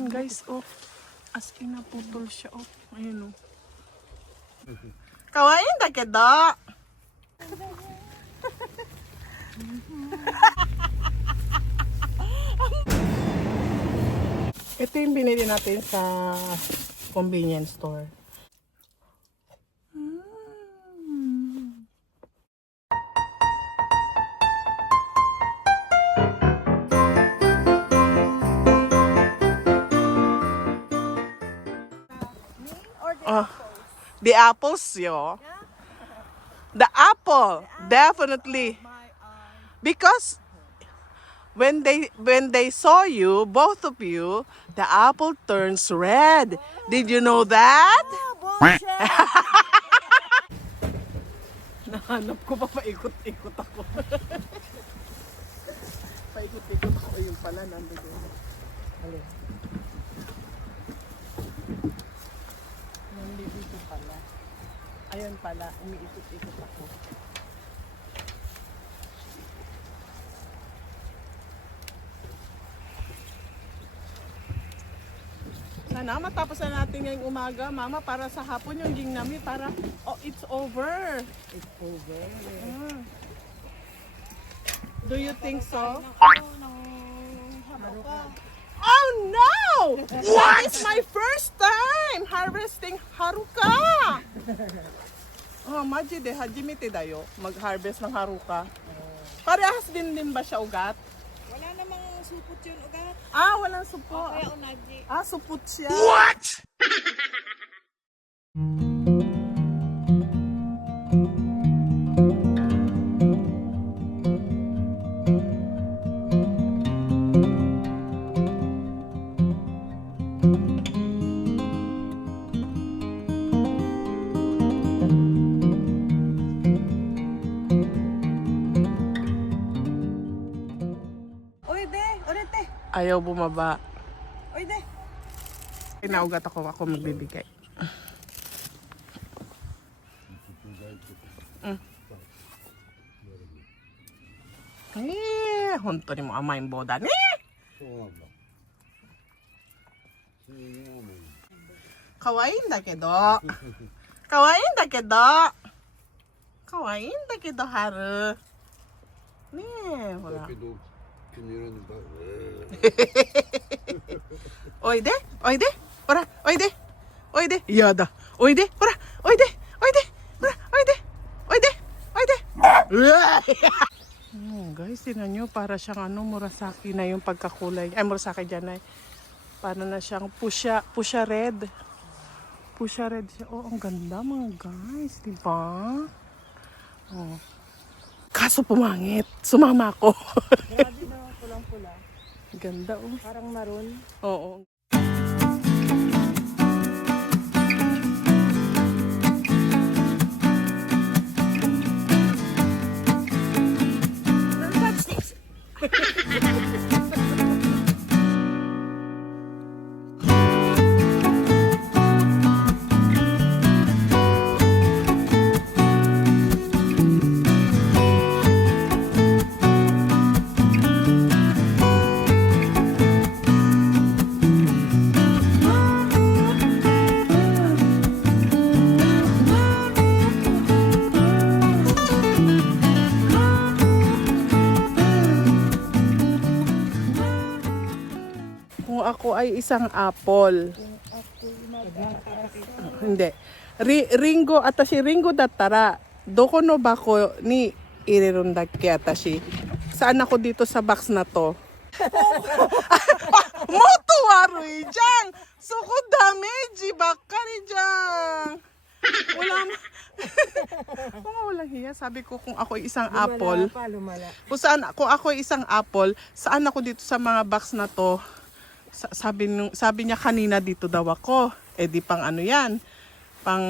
Ayan guys, oh. As in, naputol siya, oh. Ayan, oh. Kawaii da kedo. Ito yung binili natin sa convenience store. The apples, yo. The apple, definitely. Because when they saw you, both of you, the apple turns red. Did you know that? Nahanap ko pa, paikot-ikot ako. Paikot-ikot ako, yung pala nandun. Alin? Nandito pala. Ayun pala, umiikot-ikot ako. Sana matapos na natin ngayong umaga, Mama, para sa hapon yung gingnami, para, oh, it's over. It's over. Do you think so? Oh no! What? It's my first time harvesting haruka! Oh, maji de, hajimete dayo, mag-harvest ng haruka. Parehas din ba siya ugat? Wala namang supot yun, ugat. Ah, walang supot. Kaya unagi. Ah, supot siya. What? Orete. Ayaw bumaba. Orete. Pinaugat ako magbibigay. Honto ni mo amay boda ni. Kawaii da kedo. Kawaii da kedo. Kawaii da kedo haru. Ne, hora. Oide, ora, oide, yada, oide, ora, oide, ora, oide. Guys, tingnan nyo, para siyang Murasaki na yung pagkakulay. Ay, Murasaki dyan ay. Para na siyang pusha red. Pusha red siya. Oh, ang ganda mga guys, diba? Oh. Kaso pumangit. Sumama ako. Grabe na, pulang-pula. Ganda, oh. Parang maroon. Oo. Kung ako ay isang apple. Hindi. Ringo, atashi Ringo dattara, doko no bako ni irirundaki atashi. Saan ako dito sa box na to? Moto warui dyan! Suko dameji bakkari dyan! Walang hiya. Sabi ko kung ako ay isang apple. Lumala. Kung ako ay isang apple, saan ako dito sa mga box na to? Sabi niya kanina dito daw ako. Eh di pang ano yan? Pang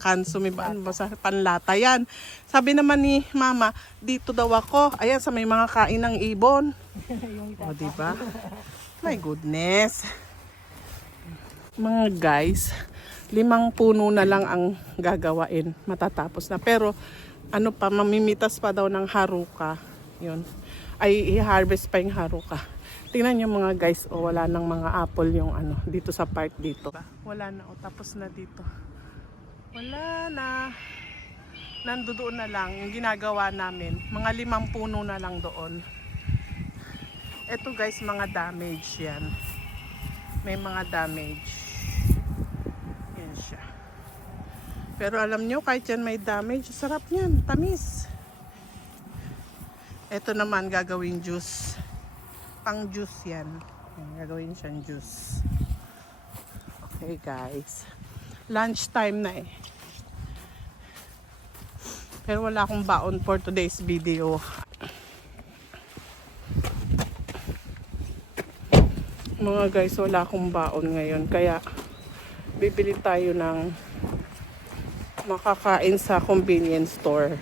kansumi ba? Panlata yan. Sabi naman ni Mama, dito daw ako. Ayan, sa may mga kain ng ibon. O, diba? My goodness. Mga guys, 5 puno na lang ang gagawain. Matatapos na. Pero, mamimitas pa daw ng haruka. Yun. Ay, i-harvest pa yung haruka. Tingnan nyo mga guys, wala nang mga apple yung ano, dito sa part dito. Wala na, tapos na dito. Wala na. Nandoon na lang yung ginagawa namin. Mga 5 puno na lang doon. Ito guys, mga damage yan. May mga damage. Yan siya. Pero alam nyo, kahit yan may damage, sarap yan, tamis. Ito naman gagawing juice. Pang juice yan. Gagawin siyang juice. Okay guys. Lunch time na eh. Pero wala akong baon for today's video. Mga guys, wala akong baon ngayon. Kaya bibili tayo ng makakain sa convenience store.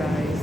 Guys,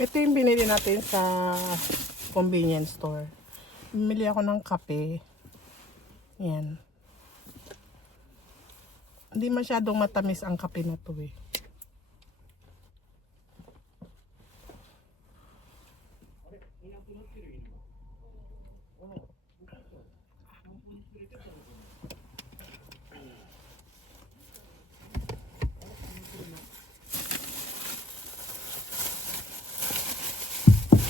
ito yung binili natin sa convenience store. Bumili ako ng kape. Yan. Hindi masyadong matamis ang kape na to eh.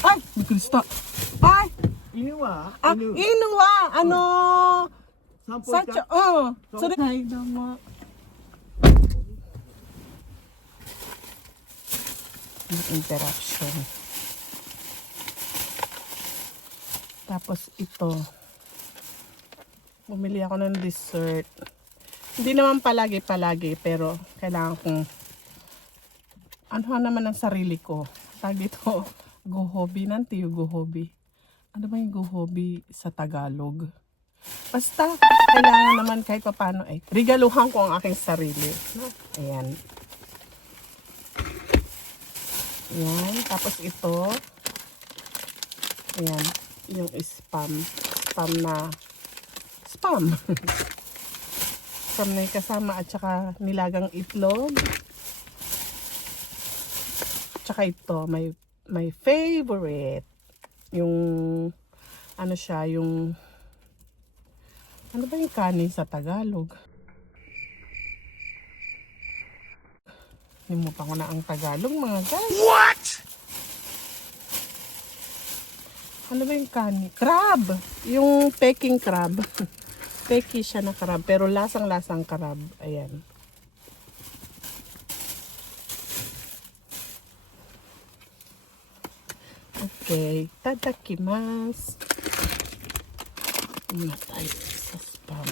Ay! May Krista! Ay! 犬は Ah, inu wa! Ano? 散歩行 Sa った それはいどうも。Interaction. Tapos ito. Bumili ako ng dessert. Hindi naman palagi-palagi pero kailangan kong ano naman ang sarili ko. Tag dito, gohobi. Nanti yung gohobi. Ano ba yung gohobi sa Tagalog? Basta, kailangan naman kahit pa paano ay regaluhan ko ang aking sarili. Ayan. Ayan. Tapos ito. Ayan. Yung spam. Spam na spam. Spam na yung kasama at saka nilagang itlog. Tsaka ito, my favorite. Yung ano siya, yung ano ba yung kanin sa Tagalog? Limutan ko na ang Tagalog, mga guys. What? Ano ba yung kanin? Crab! Yung peking crab. Peki siya na crab, pero lasang-lasang crab. Ayan. Okay. Tadakimasu. Muna tayo sa spam.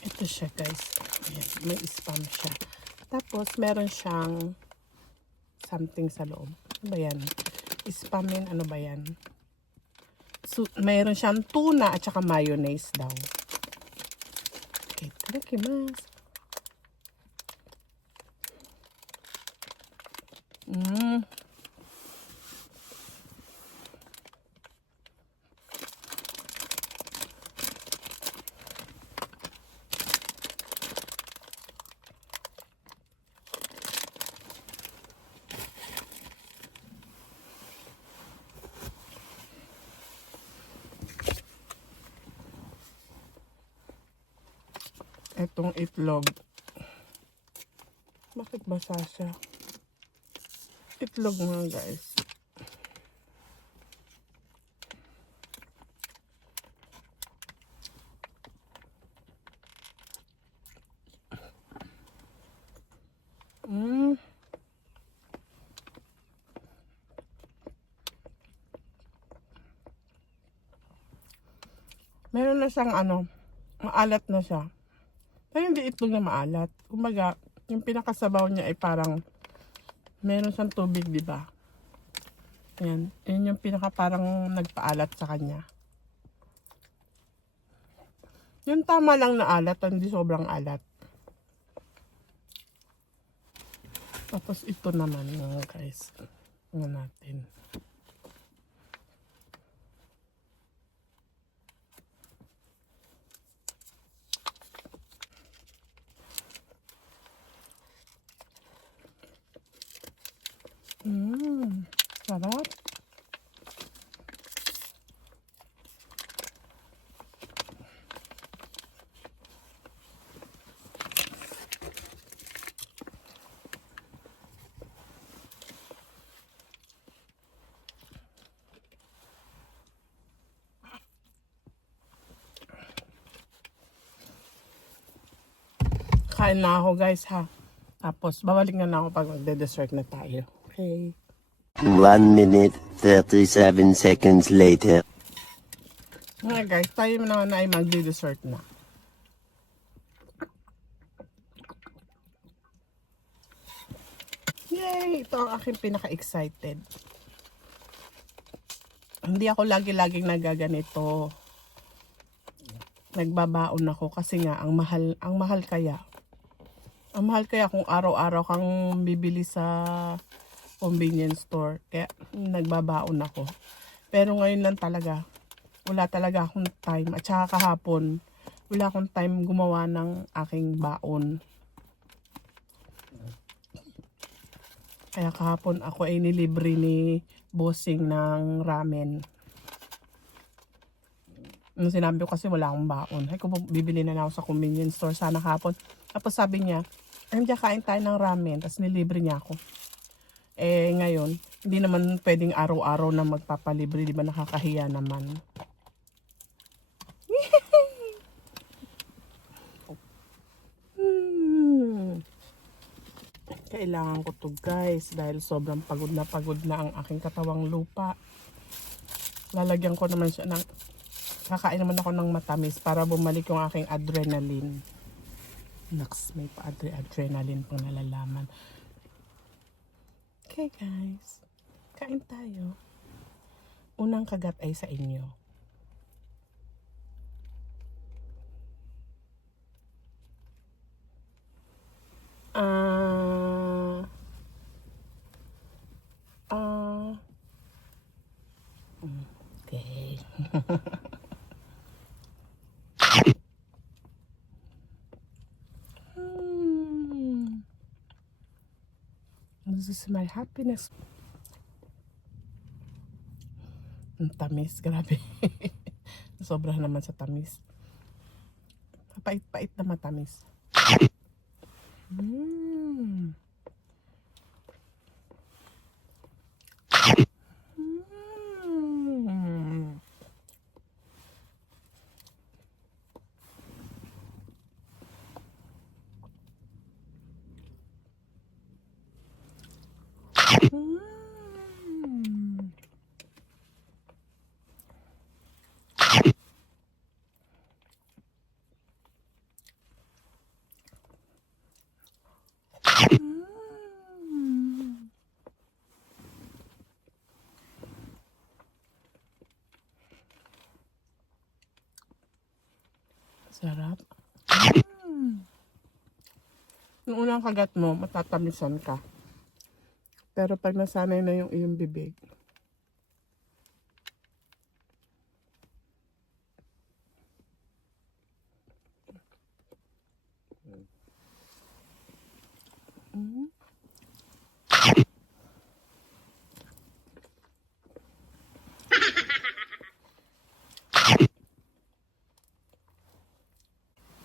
Ito siya guys. Ayan, may spam siya. Tapos meron siyang something sa loob. Ano ba yan? Spamin, ano ba yan? So, mayroon siyang tuna at saka mayonnaise daw. Okay, tadakimasu. Mm. Etong itlog. Bakit basa siya? Itlog mga guys. Mm. Meron na siyang maalat na siya. Pero hindi itlog na maalat. Kumbaga, yung pinakasabaw niya ay parang meron siyang tubig, di ba? Yan. Yun yung pinaka parang nagpaalat sa kanya. Yung tama lang na alat, hindi sobrang alat. Tapos ito naman mga guys. Ano natin. Sarap. Kain na ako guys ha. Tapos babalik na ako pag magde-dessert na tayo. Okay. 1 minute, 37 seconds later. Mga guys, tayo na ay magde-dessert na. Yay! Ito ang aking pinaka-excited. Hindi ako lagi-laging nagaganito. Nagbabaon ako kasi nga ang mahal kaya. Ang mahal kaya kung araw-araw kang bibili sa convenience store. Kaya nagbabaon ako. Pero ngayon lang talaga, wala talaga akong time. At saka kahapon, wala akong time gumawa ng aking baon. Kaya kahapon ako ay nilibre ni bossing ng ramen. Nung sinabi ko kasi wala akong baon. Ay kung bibili na ako sa convenience store sana kahapon. Tapos sabi niya, ay diyan kain tayo ng ramen. Tapos nilibre niya ako. Eh ngayon, hindi naman pwedeng araw-araw na magpapalibre. Di ba nakakahiya naman. Kailangan ko to guys. Dahil sobrang pagod na ang aking katawang lupa. Lalagyan ko naman siya ng kakain naman ako ng matamis para bumalik yung aking adrenaline. Naks, may pa-adrenaline pang nalalaman. Okay guys, kain tayo. Unang kagat ay sa inyo. Okay. This is my happiness. Ang tamis, grabe. Sobra naman sa tamis. Pait-pait na matamis. Sarap. Yung unang kagat mo, matatamisan ka. Pero pag nasanay na yung iyong bibig,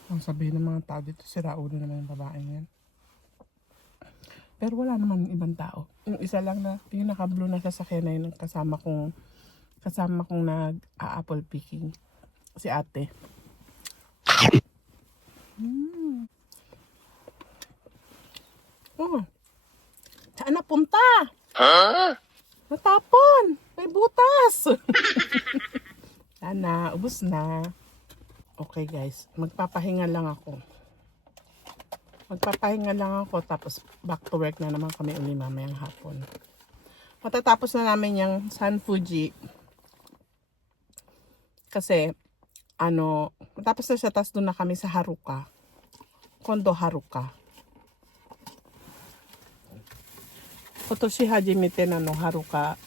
ang sabihin ng mga tao dito, sira ulo naman yung babaeng yan. Pero wala naman ibang tao. Yung isa lang na, yung naka-blue na sasakyan na yun, kasama kong nag-apple picking. Si ate. Oh. Saan napunta? Natapon! May butas! Sana, ubos na. Okay guys, magpapahinga lang ako. Tapos back to work na naman kami uli mamayang hapon. Matatapos na namin yung San Fuji. Kasi, matapos na siya, tapos doon na kami sa Haruka. Kondo Haruka. Kotoshi hajimete na no Haruka.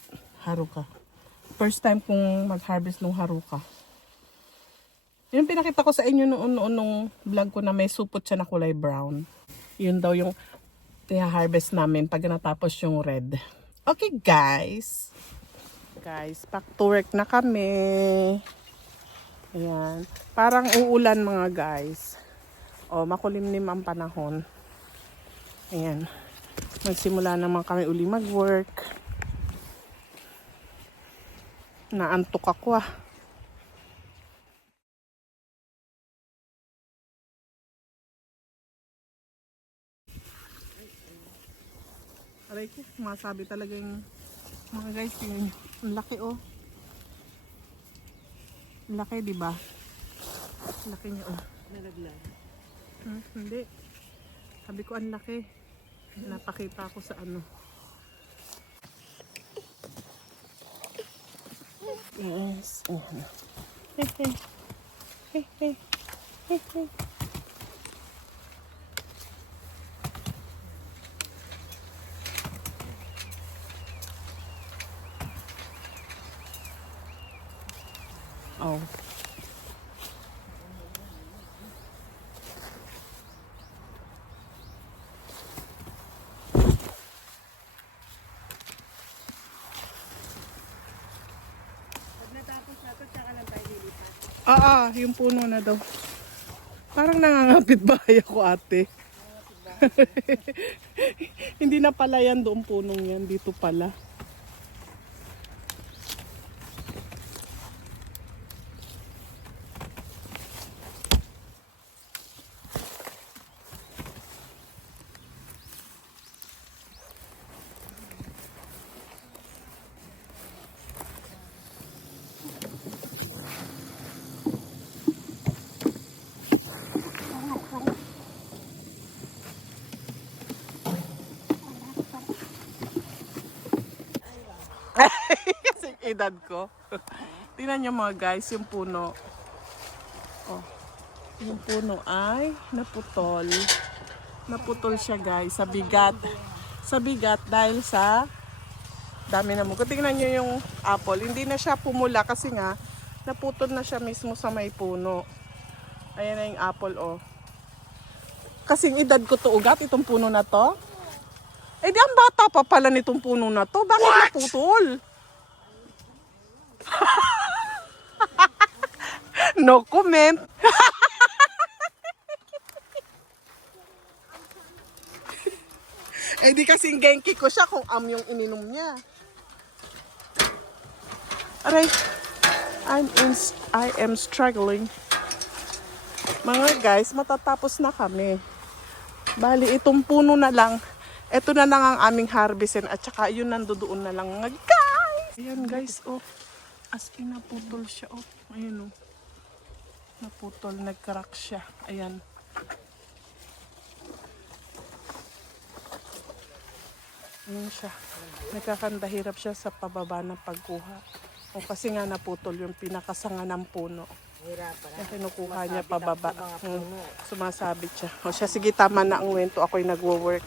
First time kong mag-harvest ng Haruka. Yung pinakita ko sa inyo noon nung vlog ko na may supot siya na kulay brown. Yun daw yung harvest namin pag natapos yung red. Okay guys. Guys, back to work na kami. Ayan. Parang uulan mga guys. O, makulimlim ang panahon. Ayan. Magsimula naman kami uli mag-work. Naantok ako ah. Aray ko, masabi talaga yung mga guys, yun. Ang laki oh. Ang laki, di ba? Ang laki niya oh. Nalaglag. Hindi. Sabi ko ang laki. Napakita ko sa ano. Yes. Ayan. Hehe. Hehe. Hehe. Oh. Pag natapos na to, tsaka lang tayo lilipat. Yung puno na daw. Parang nangangapit bahay ako ate. Hindi na pala yan doong punong yan. Dito pala. Kasi edad ko. Tingnan nyo mga guys, yung puno. Oh, yung puno ay naputol. Naputol siya guys sa bigat. Sa bigat dahil sa dami na mugo. Tingnan nyo yung apple. Hindi na siya pumula kasi nga naputol na siya mismo sa may puno. Ayan na yung apple oh. Kasing edad ko to ugat itong puno na to. Eh di ang bata pa pala nitong puno na to. Bakit naputol? No comment. Eh di kasing genki ko siya kung yung ininom niya. Aray. I am struggling. Mga guys, matatapos na kami. Bali, itong puno na lang. Ito na lang ang aming harvestin at saka yun nandoon na lang mga guys. Ayan guys, oh. As in, naputol siya, oh. Ayan, oh. Naputol, nag-crack siya. Ayan. Ayan siya. Nagkakandahirap siya sa pababa ng pagkuha. O kasi nga naputol yung pinakasanga ng puno. Kaya kinukuha niya pababa. Sumasabit siya. O siya, sige tama na ang wento. Ako'y nagwo-work.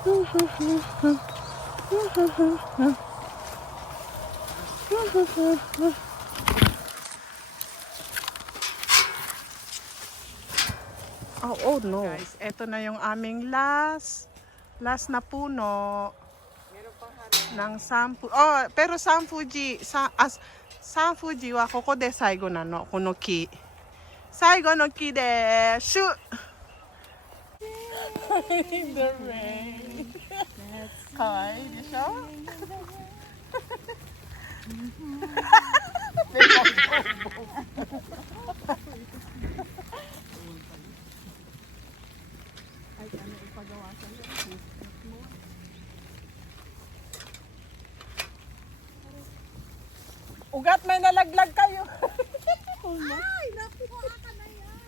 Oh no. Guys, eto na yung aming last na puno ng Sanfuji. Oh, pero Sanfuji, Sanfuji wa koko de saigo nano, kono ki. Saigo no ki de shu. The rain. Kawaii desho? Ugat, may nalaglag kayo. Ay, nakuha ka na yan.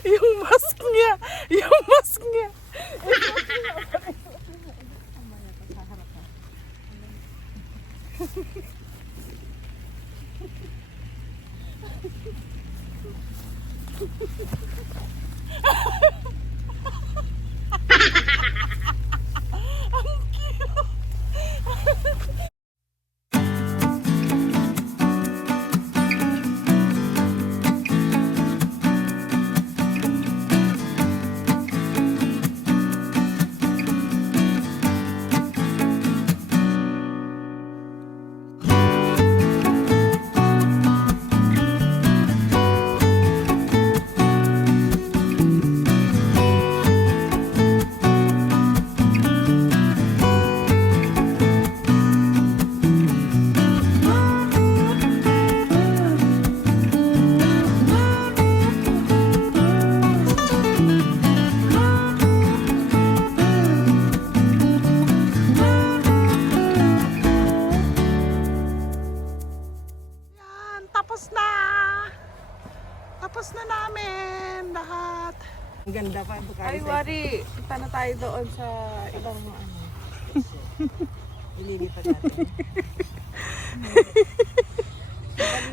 Yung mask niya. Yung mask niya. Yan, tapos na. Tapos na namin lahat. Ang ganda pa. Ay, Wari, punta na tayo doon sa ibang ano. Ililipat natin.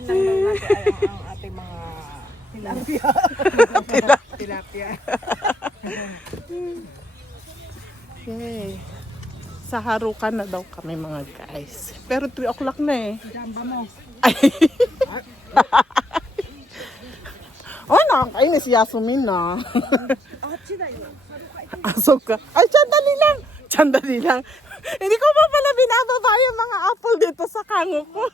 Sabi lang daw natin ay ang ating mga Tilapia. Yay. Sa Haruka na daw kami mga guys. Pero 3 o'clock na eh. Jamba mo. Oh, nakakainis si Yasumin na. Sida yun. Asok ka. Ay, sandali lang. Sandali lang. Hindi ko pa pala binababa yung mga apple dito sa kango ko.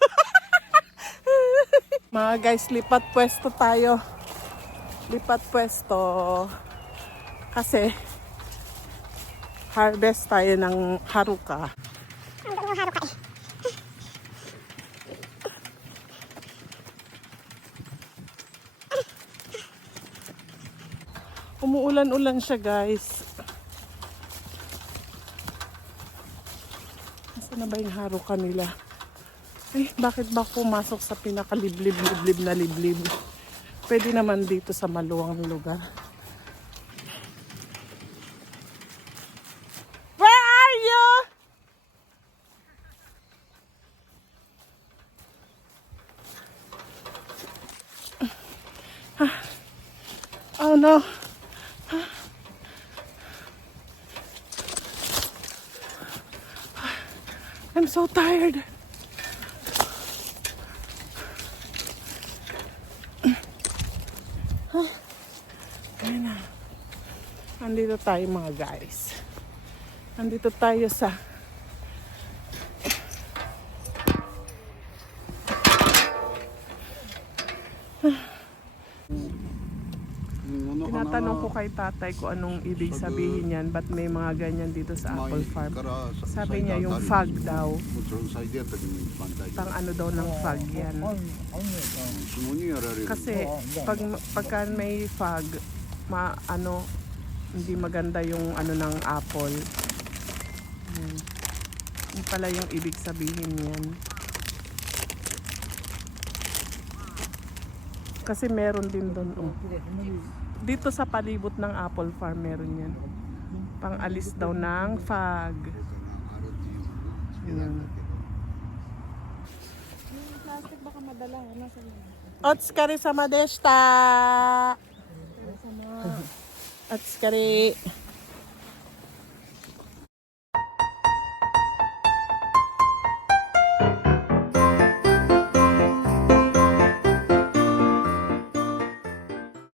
Mga guys, lipat pwesto tayo. Lipat pwesto. Kasi harvest tayo ng Haruka. Umuulan-ulan siya guys. Nasaan na ba yung Haruka nila? Eh, bakit ba pumasok sa pinakaliblib-liblib na liblib? Pwede naman dito sa maluwang lugar. Where are you? Oh no. I'm so tired. Ayan na. Nandito tayo mga guys. Nandito tayo sa tinatanong ko kay tatay kung anong ibig sabihin yan. Ba't may mga ganyan dito sa apple farm? Sabi niya yung fog daw. Pang ano daw ng fog yan. Kasi pagka may fog, hindi maganda yung ano ng apple. Yan. Yung pala yung ibig sabihin yan. Kasi meron din doon. Oh. Dito sa palibot ng apple farm meron yan. Pang alis daw ng fog. Yan. yung plastic baka madala. Nasa Otskari sama deshita. Otskari.